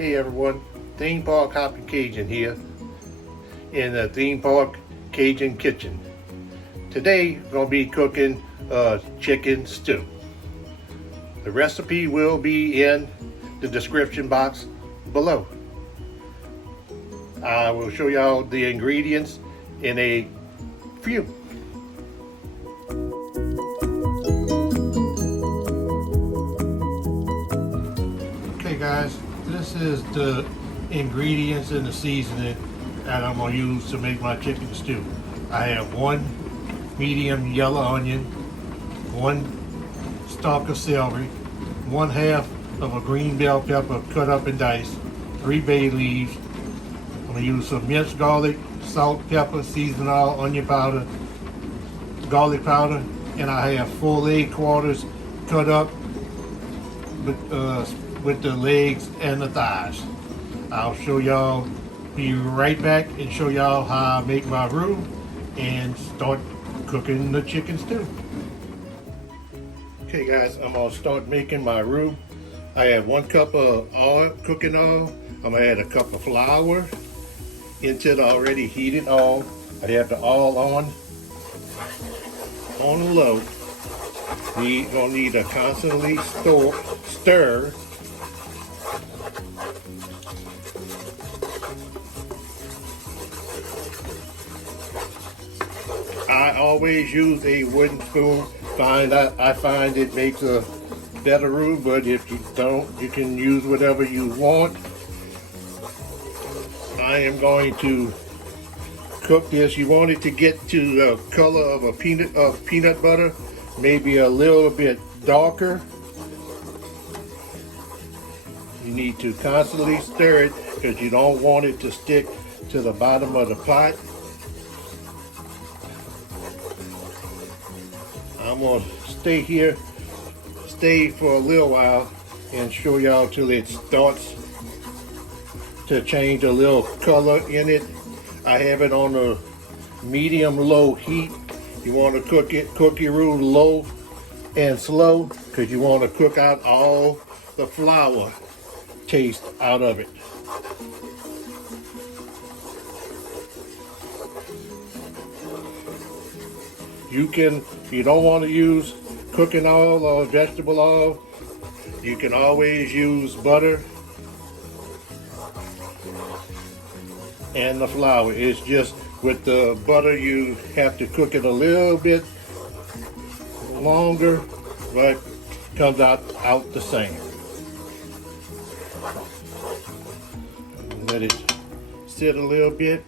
Hey everyone, Theme Park Hoppin' Cajun here in the Theme Park Cajun kitchen. Today we're going to be cooking chicken stew. The recipe will be in the description box below. I will show y'all the ingredients in a few. Okay guys, this is the ingredients and the seasoning that I'm going to use to make my chicken stew. I have 1 medium yellow onion, 1 stalk of celery, 1/2 of a green bell pepper cut up in dice, 3 bay leaves. I'm going to use some minced garlic, salt, pepper, season oil, onion powder, garlic powder, and I have 4 leg quarters cut up with the legs and the thighs. I'll show y'all, be right back and show y'all how I make my roux and start cooking the chicken stew. Okay guys, I'm gonna start making my roux. I have 1 cup of oil, cooking oil. I'm gonna add a cup of flour into the already heated oil. I have the oil on low. You're gonna need to constantly stir. I always use a wooden spoon. I find it makes a better roux, but if you don't, you can use whatever you want. I am going to cook this. You want it to get to the color of a peanut butter, maybe a little bit darker. You need to constantly stir it because you don't want it to stick to the bottom of the pot. I'm gonna stay for a little while and show y'all till it starts to change a little color in it. I have it on a medium-low heat. You want to cook your roux low and slow because you want to cook out all the flour taste out of it. If you don't want to use cooking oil or vegetable oil, you can always use butter and the flour. It's just with the butter you have to cook it a little bit longer, but it comes out the same. Let it sit a little bit.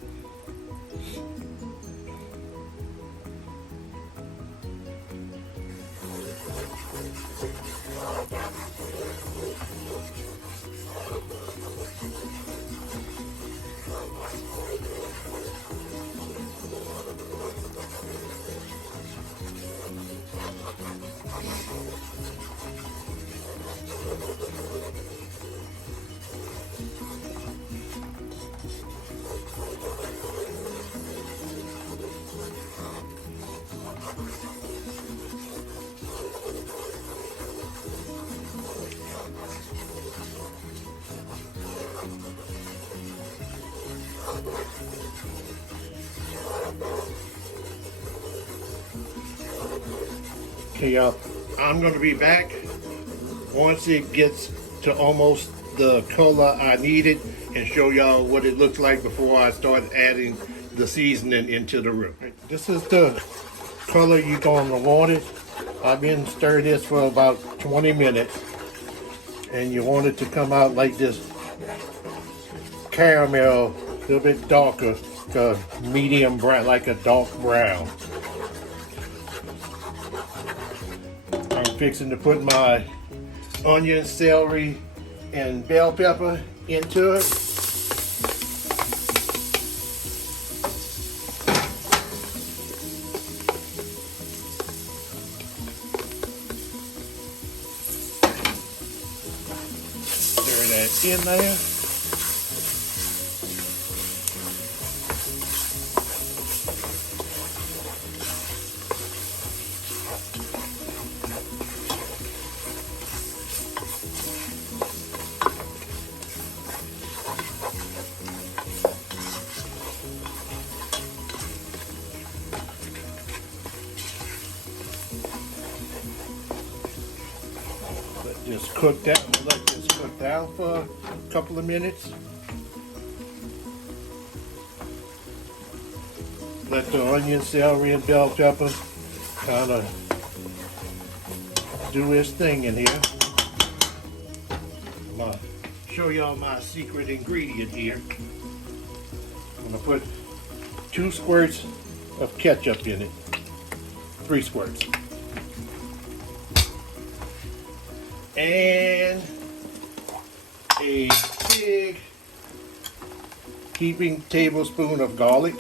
Okay y'all, I'm going to be back once it gets to almost the color I needed and show y'all what it looks like before I start adding the seasoning into the roux. This is the color you're going to want it. I've been stirring this for about 20 minutes and you want it to come out like this caramel, a little bit darker, medium brown, like a dark brown. I'm fixing to put my onion, celery, and bell pepper into it. Stir that in there. Let this cook down for a couple of minutes. Let the onion, celery, and bell pepper kind of do its thing in here. I'm gonna show y'all my secret ingredient here. I'm gonna put 2 squirts of ketchup in it. 3 squirts. And a big heaping tablespoon of garlic.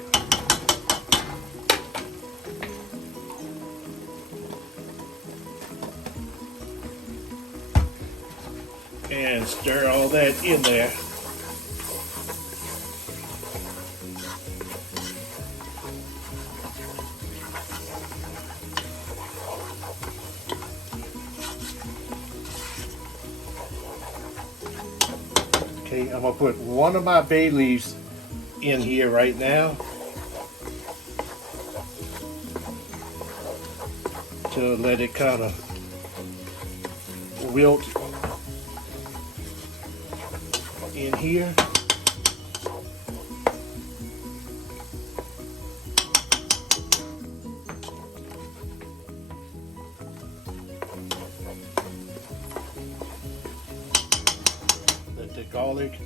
And stir all that in there. Okay, I'm gonna put one of my bay leaves in here right now to let it kind of wilt in here. Let the garlic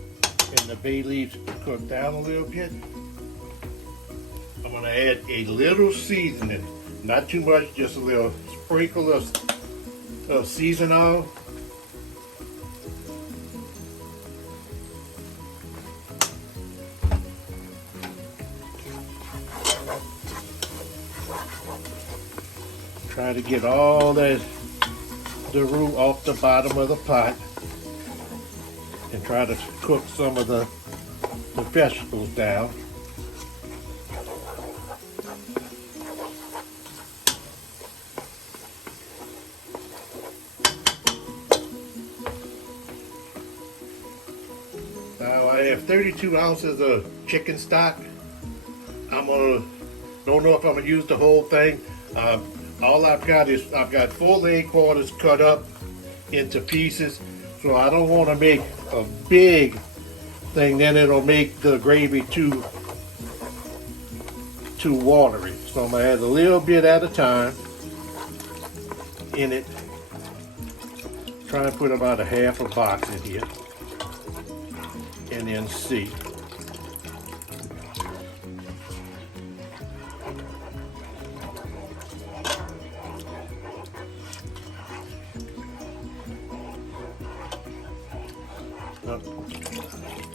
and the bay leaves cook down a little bit. I'm going to add a little seasoning, not too much, just a little sprinkle of seasoning. Try to get all the roux off the bottom of the pot and try to cook some of the vegetables down. Now I have 32 ounces of chicken stock. Don't know if I'm gonna use the whole thing. All I've got 4 leg quarters cut up into pieces, so I don't want to make a big thing, then it'll make the gravy too watery. So I'm going to add a little bit at a time in it. Try and put about a half a box in here, and then see.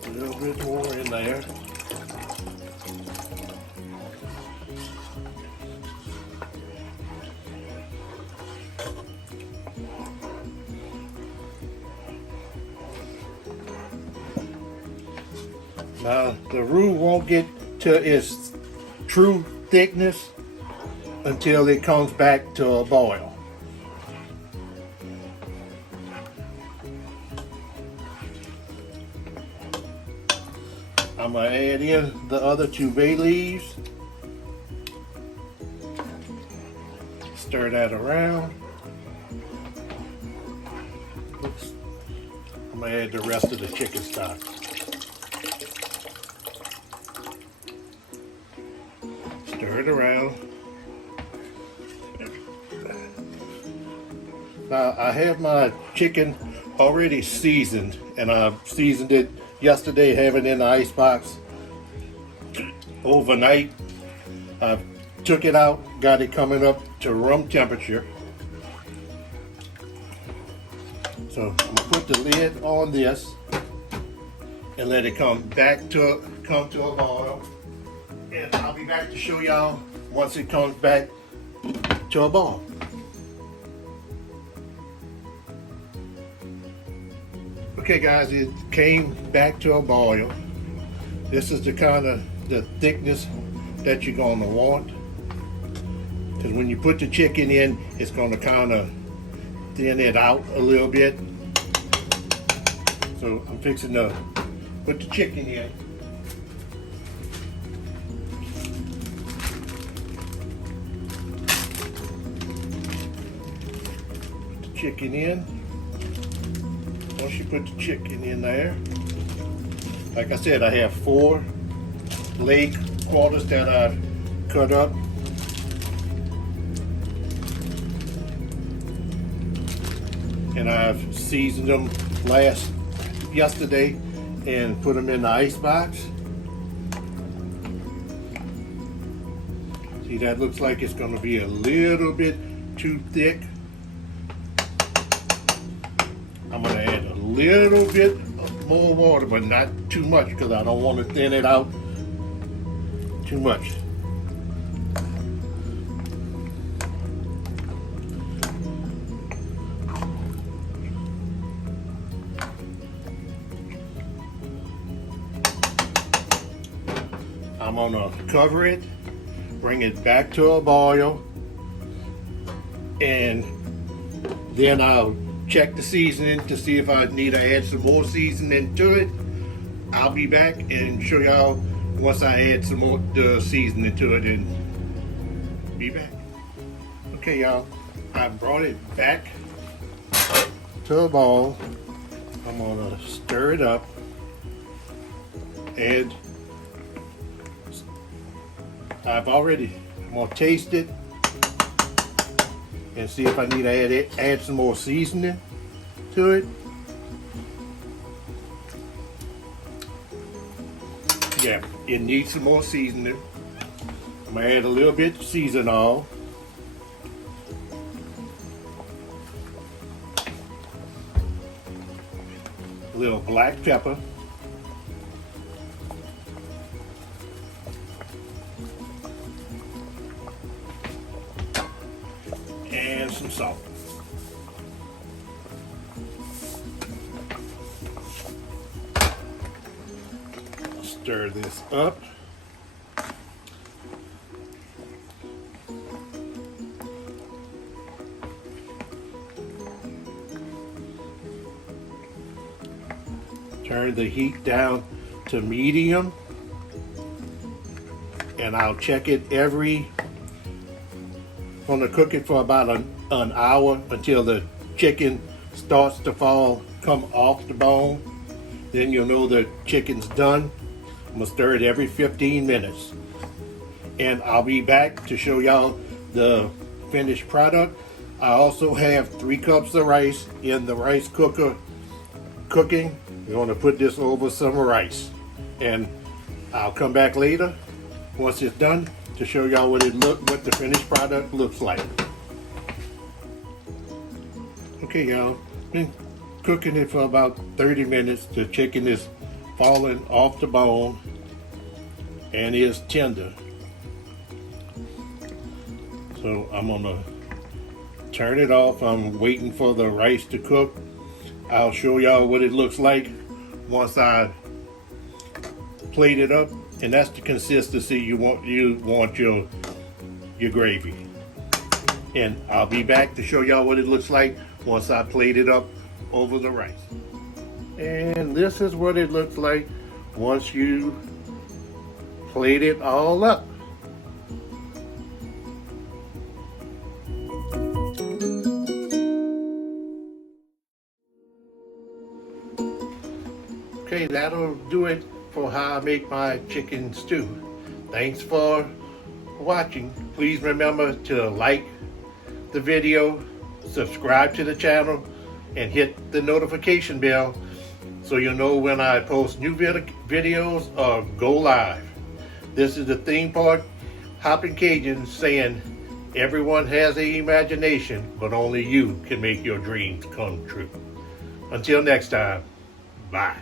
A little bit more in there. Now the roux won't get to its true thickness until it comes back to a boil. I'm going to add in the other 2 bay leaves. Stir that around. Oops. I'm going to add the rest of the chicken stock. Stir it around. Now I have my chicken already seasoned, and I've seasoned it yesterday, have it in the ice box overnight. I took it out, got it coming up to room temperature. So I'm gonna put the lid on this and let it come to a boil. And I'll be back to show y'all once it comes back to a boil. Okay guys, it came back to a boil. This is the kind of the thickness that you're going to want, because when you put the chicken in, it's going to kind of thin it out a little bit. So I'm fixing to put the chicken in. Put the chicken in. once you put the chicken in there, like I said, I have 4 leg quarters that I've cut up. And I've seasoned them yesterday and put them in the ice box. See, that looks like it's going to be a little bit too thick. I'm going to add a little bit more water, but not too much, because I don't want to thin it out too much. I'm gonna cover it, bring it back to a boil, and then I'll check the seasoning to see if I need to add some more seasoning to it. I'll be back and show y'all once I add some more seasoning to it, and be back. Okay, y'all, I brought it back to a bowl. I'm gonna stir it up, and I'm gonna taste it and see if I need to add some more seasoning to it. Yeah, it needs some more seasoning. I'm gonna add a little bit of season oil. A little black pepper. And some salt. Stir this up. Turn the heat down to medium, and I'll check it gonna cook it for about an hour until the chicken starts to come off the bone. Then you'll know the chicken's done. I'm gonna stir it every 15 minutes. And I'll be back to show y'all the finished product. I also have 3 cups of rice in the rice cooker cooking. We're gonna put this over some rice. And I'll come back later once it's done to show y'all what the finished product looks like. Okay, y'all, been cooking it for about 30 minutes. The chicken is falling off the bone and is tender. So I'm gonna turn it off. I'm waiting for the rice to cook. I'll show y'all what it looks like once I plate it up. And that's the consistency you want your gravy. And I'll be back to show y'all what it looks like once I plate it up over the rice. And this is what it looks like once you plate it all up. Okay, that'll do it for how I make my chicken stew. Thanks for watching. Please remember to like the video, subscribe to the channel, and hit the notification bell so you'll know when I post new videos or go live. This is the theme park Hoppin' Cajun saying everyone has an imagination, but only you can make your dreams come true. Until next time, bye.